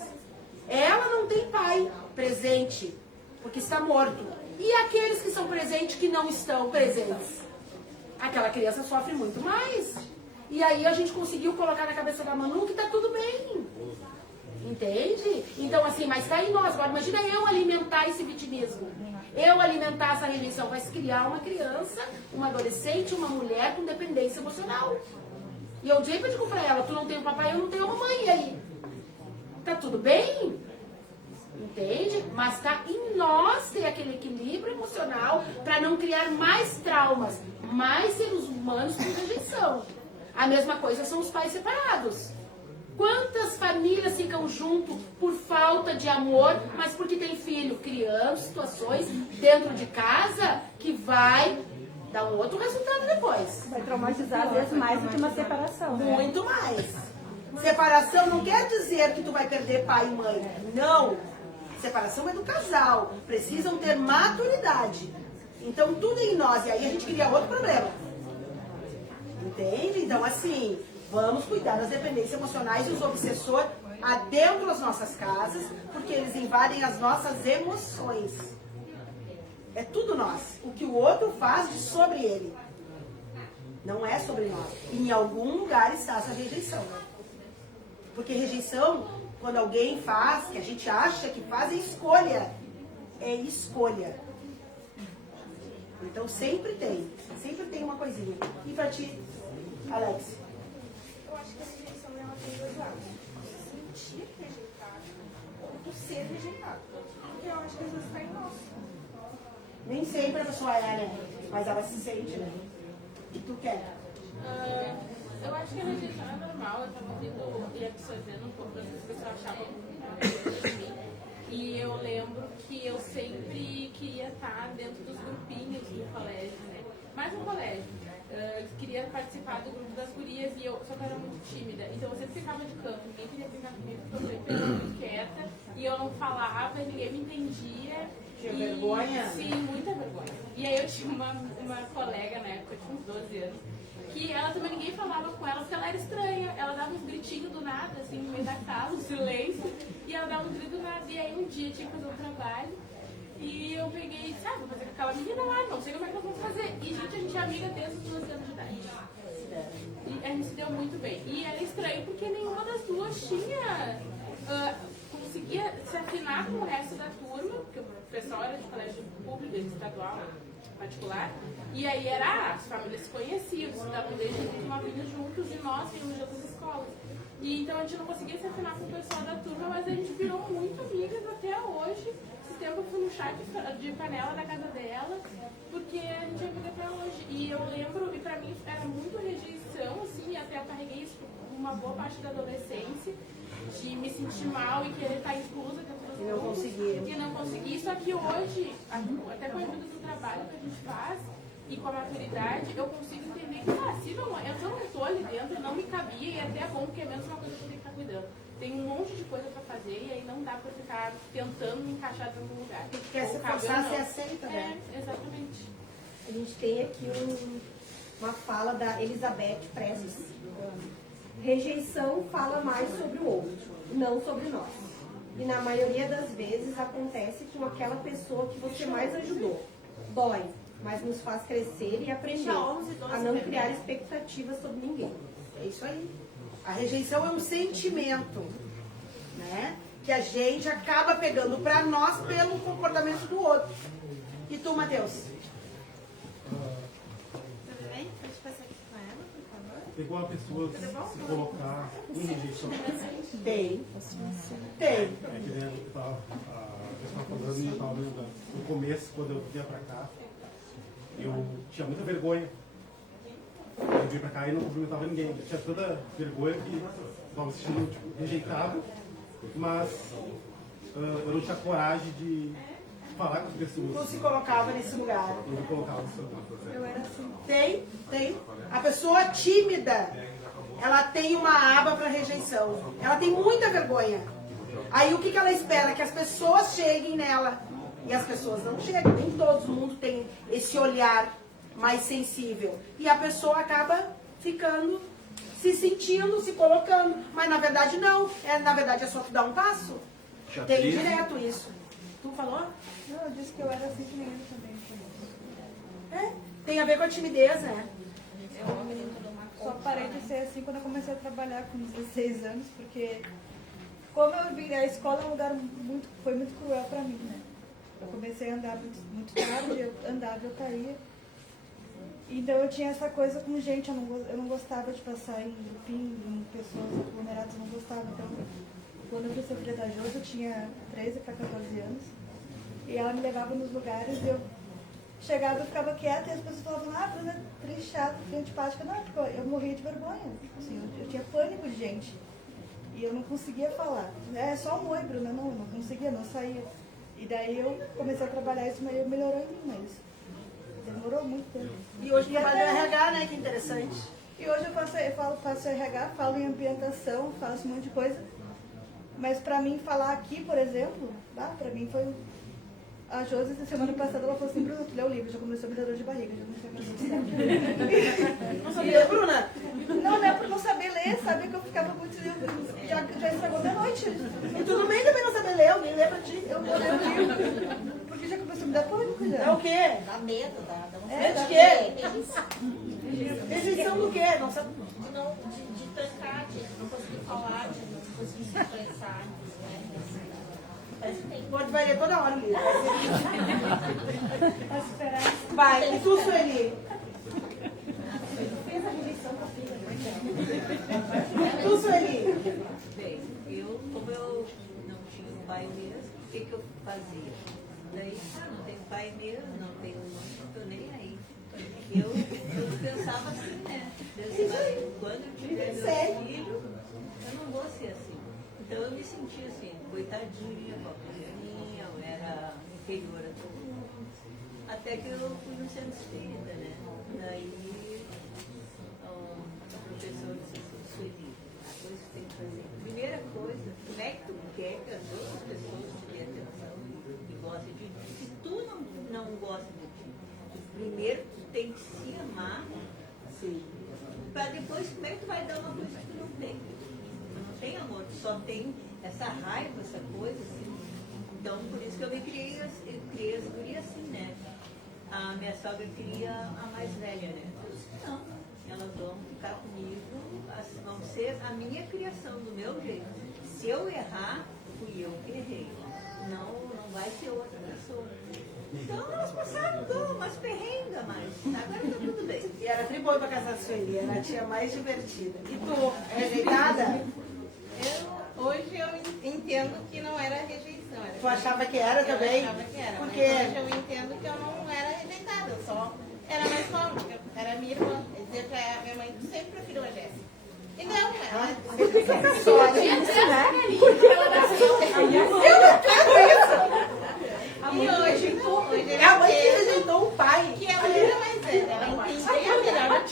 Ela não tem pai presente, porque está morto. E aqueles que são presentes que não estão presentes? Aquela criança sofre muito mais. E aí a gente conseguiu colocar na cabeça da Manu que tá tudo bem. Entende? Então assim, mas tá em nós. Agora imagina eu alimentar esse vitimismo. Eu alimentar essa rejeição. Vai se criar uma criança, uma adolescente, uma mulher com dependência emocional. E eu sempre digo pra ela, tu não tem o papai, eu não tenho a mamãe. E aí? Tá tudo bem? Entende? Mas tá em nós ter aquele equilíbrio emocional para não criar mais traumas, mais seres humanos com rejeição. A mesma coisa são os pais separados. Quantas famílias ficam junto por falta de amor, mas porque tem filho, criando situações dentro de casa que vai dar um outro resultado depois. Vai traumatizar às vezes mais do que uma separação. Né? Muito mais. Separação não quer dizer que tu vai perder pai e mãe. Não. Separação é do casal. Precisam ter maturidade. Então tudo é em nós. E aí a gente cria outro problema. Entende? Então assim, vamos cuidar das dependências emocionais e os obsessores adentro das nossas casas, porque eles invadem as nossas emoções. É tudo nós. O que o outro faz sobre ele. Não é sobre nós. Em algum lugar está essa rejeição. Porque rejeição, quando alguém faz, que a gente acha que faz, é escolha. É escolha. Então sempre tem uma coisinha. E pra ti, Alex? Eu acho que a rejeição ela tem dois lados. Sentir rejeitado ou ser rejeitado. Porque eu acho que às vezes está em nós. Nem sempre a pessoa é, né? Mas ela se sente, né? E tu quer? Eu acho que a rejeição é normal. Eu estava ouvindo e absorvendo um pouco das coisas que a pessoa achava de mim. E eu lembro que eu sempre queria estar dentro dos grupinhos do colégio, né? Mais no colégio. Eu queria participar do grupo das gurias e só que eu era muito tímida. Então eu sempre ficava de canto, ninguém queria brincar comigo, porque eu sempre era muito quieta. E eu não falava, ninguém me entendia. Tinha vergonha? Sim, muita vergonha. E aí eu tinha uma colega na época, tinha uns 12 anos, que ela também, ninguém falava com ela porque ela era estranha. Ela dava uns gritinhos do nada, assim, no meio da casa, um silêncio. E ela dava uns gritos do nada. E aí um dia tinha que fazer um trabalho. E eu peguei e disse, vou fazer com aquela menina lá, não sei como é que eu vou fazer. E, gente, a gente é amiga desde os 12 anos de idade. E a gente se deu muito bem. E era estranho porque nenhuma das duas tinha... conseguia se afinar com o resto da turma, porque o pessoal era de colégio público, estadual, particular. E aí era, as famílias se conheciam, estudavam desde novinhos juntos e nós íamos de outras escolas. E então a gente não conseguia se afinar com o pessoal da turma, mas a gente virou muito amigas até hoje. Esse tempo eu fui no chá de panela da casa dela, porque a gente é amiga até hoje. E eu lembro, e pra mim era muito rejeição, assim, até eu carreguei isso por uma boa parte da adolescência, de me sentir mal e querer estar inclusa, e não conseguir. E não conseguir. Só que hoje, até com a ajuda do trabalho que a gente faz, e com a maturidade, eu consigo entender que se não, eu não estou ali dentro, não me cabia, e até é bom, porque é menos uma coisa que eu tenho que estar cuidando. tem um monte de coisa pra fazer e aí não dá pra ficar tentando me encaixar em algum lugar. Quer se forçar, se aceita, né? Exatamente. A gente tem aqui uma fala da Elizabeth Prestes. Rejeição fala mais sobre o outro, não sobre nós. E na maioria das vezes acontece com aquela pessoa que você mais ajudou. Dói, mas nos faz crescer e aprender a não criar expectativas sobre ninguém. É isso aí. A rejeição é um sentimento, né? Que a gente acaba pegando pra nós pelo comportamento do outro. E tu, Matheus? Tudo bem? Pode passar aqui com ela, por favor? Pegou a pessoa se colocar em rejeição. Tem. Tem. É que nem a pessoa falando, eu estava vendo no começo, quando eu vinha pra cá, eu tinha muita vergonha. Eu vim pra cá e não cumprimentava ninguém. Eu tinha toda vergonha que estava me sentindo rejeitado, mas eu não tinha coragem de falar com as pessoas. Tu se colocava nesse lugar. Eu me colocava nesse lugar. Eu era assim. Tem. A pessoa tímida, ela tem uma aba para rejeição. Ela tem muita vergonha. Aí o que ela espera? Que as pessoas cheguem nela. E as pessoas não chegam. Nem todo mundo tem esse olhar mais sensível. E a pessoa acaba ficando, se sentindo, se colocando. Mas na verdade não. Na verdade é só tu dar um passo. Tem direto isso. Tu falou? Não, eu disse que eu era assim que nem ele também. Tem a ver com a timidez, né? Só parei de ser assim quando eu comecei a trabalhar com 16 anos, porque como eu vim, a escola é um lugar foi muito cruel pra mim, né? Eu comecei a andar muito tarde, eu andava, eu caía. Então eu tinha essa coisa com gente, eu não gostava de passar em grupinho, em pessoas aglomeradas, eu não gostava. Então, quando eu fui ser filha da Josi, eu tinha 13 para 14 anos. E ela me levava nos lugares e eu chegava e ficava quieta e as pessoas falavam, Bruna é triste, chata, antipática. Não, porque eu morria de vergonha. Assim, eu tinha pânico de gente. E eu não conseguia falar. É só um oi, Bruna. Não, eu não conseguia, não saía. E daí eu comecei a trabalhar isso, mas melhorou em mim, mas demorou muito tempo. E hoje trabalha no RH, né? Que interessante. E hoje eu faço RH, falo em ambientação, faço um monte de coisa. Mas pra mim falar aqui, por exemplo, pra mim foi... A Josi, semana passada, ela falou assim, Bruna, tu leu o livro, já começou a me dar dor de barriga, já não sei mais o que Não sabia ler, Bruna? Não é por não saber ler, sabe que eu ficava muito... Já estragou minha noite. E tudo bem também não saber ler, alguém lê pra ti. Eu vou ler o livro, porque já começou a me dar pânico já. É o quê? Dá medo, dá Medo de quê? Rejeição do quê? Não sabe? De trancar, de não conseguir falar, de não conseguir se expressar. Pode vai ler toda hora o livro. Vai, e tu, Sueli? Fez a rejeição com a filha. Tu, Sueli? Bem, como eu não tinha um pai mesmo, o que eu fazia? Daí, não tenho pai mesmo, não tenho mãe, não estou nem aí. Eu pensava assim, né? Quando eu tiver meu filho, eu não vou ser assim. Então eu me sentia assim, coitadinha, pobrezinha, eu era inferior a todo mundo. Até que eu fui no centro espírita, né? Daí o professor disse assim, Sueli, a coisa que tem que fazer. Primeira coisa, como é que tu quer que as outras pessoas te dêem atenção e gostem de ti? Se tu não gosta de ti, primeiro tu tem que se amar, para depois como é que tu vai dar uma coisa que tu não tem? Não tem amor, tu só tem essa raiva, essa coisa assim. Então, por isso que eu criei as gurias assim, né? A minha sogra queria a mais velha, né? Eu disse, não, elas vão ficar comigo, vão ser a minha criação, do meu jeito. Se eu errar, fui eu que errei. Não vai ser outra pessoa. Então, elas passaram umas perrengas, mas agora tá tudo bem. E era triboi pra casar com a Sueli, era a tia mais divertida. E tu, é rejeitada? Hoje eu entendo que não era rejeição. Tu achava que era também? Eu achava que era. Por Mas quê? hoje eu entendo que eu não era rejeitada, eu só era mais nova, porque era minha irmã. Eu dizia pra minha mãe, tu sempre preferiu a Jéssica. E não, ela... Só isso, né? Eu não quero isso! E hoje é a mãe que rejeitou o pai. Que ela era mais velha, ela entendia melhor.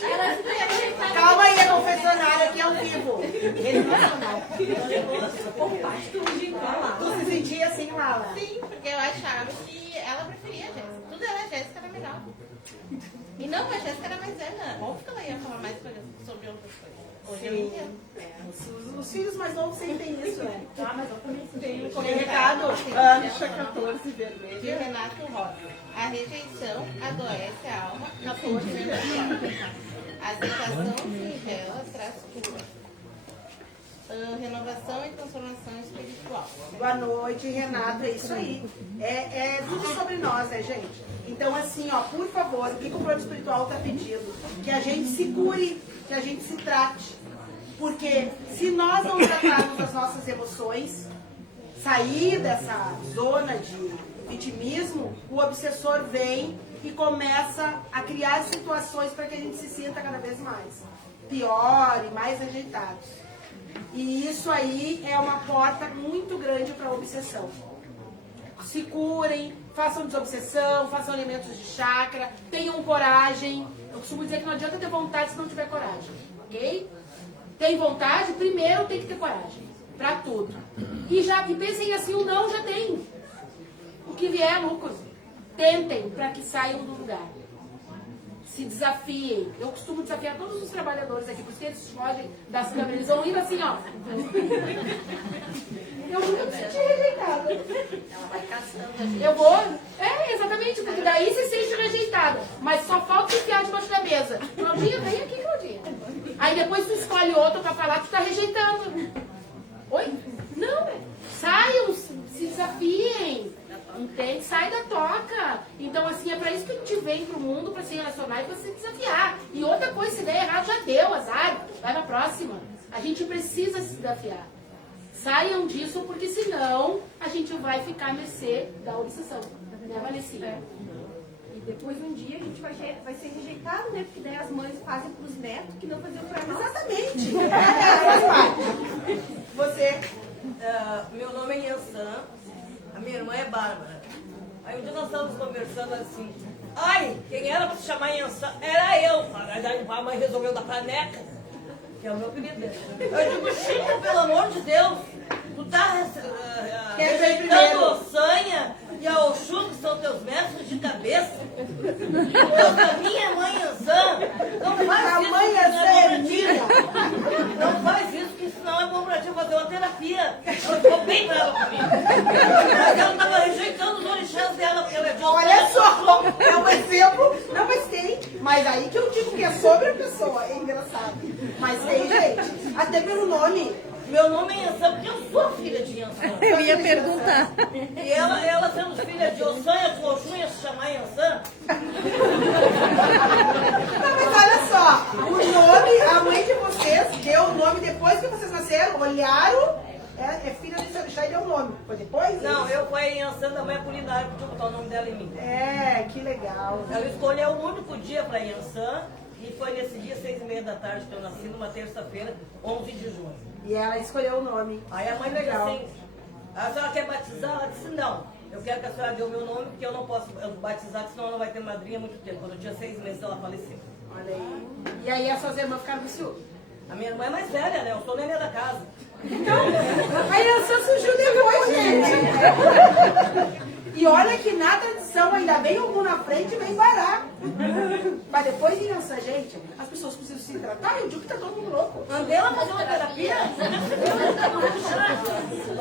Calma aí, a confessionária, que é um vivo. Emocional. Tu se sentia assim, Lala? Sim, porque eu achava que ela preferia a Jéssica. Tudo era a Jéssica era melhor. E não, a Jéssica era mais velha. Óbvio que ela ia falar mais coisas sobre outras coisas. Hoje eu entendo. Os filhos mais novos sentem isso, né? Ah, mas eu também Tem recado. Ancha 14 vermelha. De Renato Rosa. A rejeição adoece a alma, 14 vermelha. A aceitação singela traz cura. Renovação e transformação espiritual. Boa noite, Renato. É isso aí. É tudo sobre nós, né, gente? Então, assim, ó, por favor, o que o plano espiritual está pedindo? Que a gente se cure, que a gente se trate. Porque se nós não tratarmos as nossas emoções, sair dessa zona de vitimismo, o obsessor vem e começa a criar situações para que a gente se sinta cada vez mais pior e mais rejeitados. E isso aí é uma porta muito grande para a obsessão. Se curem, façam desobsessão, façam alimentos de chakra, tenham coragem. Eu costumo dizer que não adianta ter vontade se não tiver coragem, ok? Tem vontade, primeiro tem que ter coragem, para tudo. E pensem assim, o não já tem. O que vier é lucro. Tentem para que saiam do lugar. Se desafiem. Eu costumo desafiar todos os trabalhadores aqui, porque eles fogem das câmeras, eles vão indo assim, ó. Eu nunca me senti rejeitada. Ela vai caçando a gente. Eu vou. Exatamente, porque daí você se sente rejeitada. Mas só falta se enfiar debaixo da mesa. Claudinha, vem aqui, Claudinha. Aí depois tu escolhe outro pra falar que tu tá rejeitando. Oi? Não, saiam, se desafiem. Entende? Sai da toca. Então, assim, é pra isso que a gente vem pro mundo, pra se relacionar e pra se desafiar. E outra coisa, se der errado, já deu, azar. Vai pra próxima. A gente precisa se desafiar. Saiam disso, porque senão a gente vai ficar à mercê da obsessão. Né, Valecinha? E depois um dia a gente vai ser rejeitado, né? Porque daí as mães fazem pros netos que não faziam pra nós. Exatamente. Você? Meu nome é Yansan. A minha irmã é Bárbara. Aí um dia nós estávamos conversando assim. Ai, quem era para se chamar Yansan? Era eu. A mãe resolveu dar pra Neca, que é o meu apelido. Eu digo, Chico, pelo amor de Deus, tu tá rejeitando a Ossanha e a Oxum, que são teus mestres de cabeça. A minha mãe Yansan não faz isso, que não é bom pra ti. Não faz isso, que isso não é bom pra ti. Fazer uma terapia. Ela ficou bem brava comigo. Mas ela estava rejeitando os orixás dela, porque ela é de Olha só, é um exemplo. Não, mas tem. Mas aí que eu digo que é sobre a pessoa. É engraçado. Mas tem, gente. Até pelo nome. Meu nome é Yansan, porque eu sou filha de Yansan. Eu ia perguntar. E ela sendo filha de Ossanha, com Oxum, ia se chamar Yansan. Não, mas olha só. O nome, a mãe de vocês deu o nome depois que vocês nasceram. Olharam. É filha de Orixá e deu o nome. Foi depois? Não, eu fui em Yansan da mãe Apolinária, porque botar o nome dela em mim. É, que legal. Ela escolheu o único dia para Yansan. E foi nesse dia, 6h30 da tarde, que eu nasci, numa terça-feira, 11 de junho. E ela escolheu o nome. Aí a mãe disse assim, a senhora quer batizar? Ela disse, não. Eu quero que a senhora dê o meu nome, porque eu não posso batizar, senão ela não vai ter madrinha há muito tempo. Quando eu tinha 6 meses, ela faleceu. Olha aí. E aí as suas irmãs ficaram com ciúme? A minha irmã é mais velha, né? Eu sou neném da casa. Então, aí ela só surgiu depois, gente. E olha que na tradição, ainda vem algum na frente e vem parar. Mas depois de essa gente, as pessoas precisam se tratar. Eu digo que tá todo mundo louco. Mandei ela fazer uma terapia?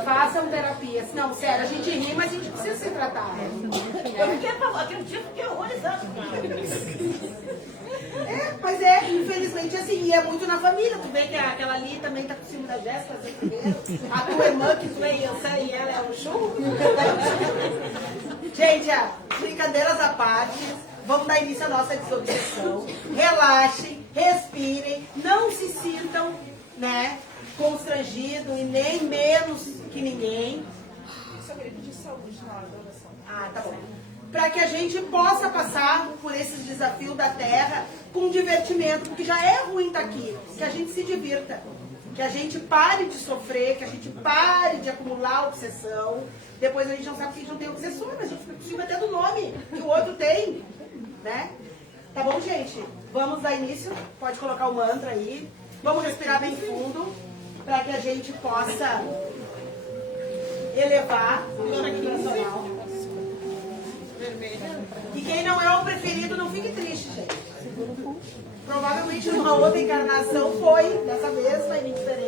Façam terapia. Não, sério, a gente ri, mas a gente precisa se tratar. Aquele dia fiquei horrorizado. Mas infelizmente assim, e é muito na família. Tu vê que aquela ali também tá por cima da Jéssica, a tua irmã, que tu é Yansan e ela é o Oxum. Gente, brincadeiras à parte, vamos dar início à nossa desobsessão. Relaxem, respirem, não se sintam, né, constrangidos e nem menos que ninguém. Só queria pedir saúde na hora da oração. Ah, tá bom. Para que a gente possa passar por esses desafios da Terra com divertimento, porque já é ruim estar aqui, que a gente se divirta, que a gente pare de sofrer, que a gente pare de acumular obsessão. Depois a gente não sabe que a gente não tem obsessão, mas a gente fica por cima até do nome que o outro tem, né? Tá bom, gente? Vamos dar início. Pode colocar o mantra aí. Vamos respirar bem fundo para que a gente possa elevar o vibracional. E quem não é o preferido, não fique triste, gente. Provavelmente numa outra encarnação foi, dessa vez vai vir diferente.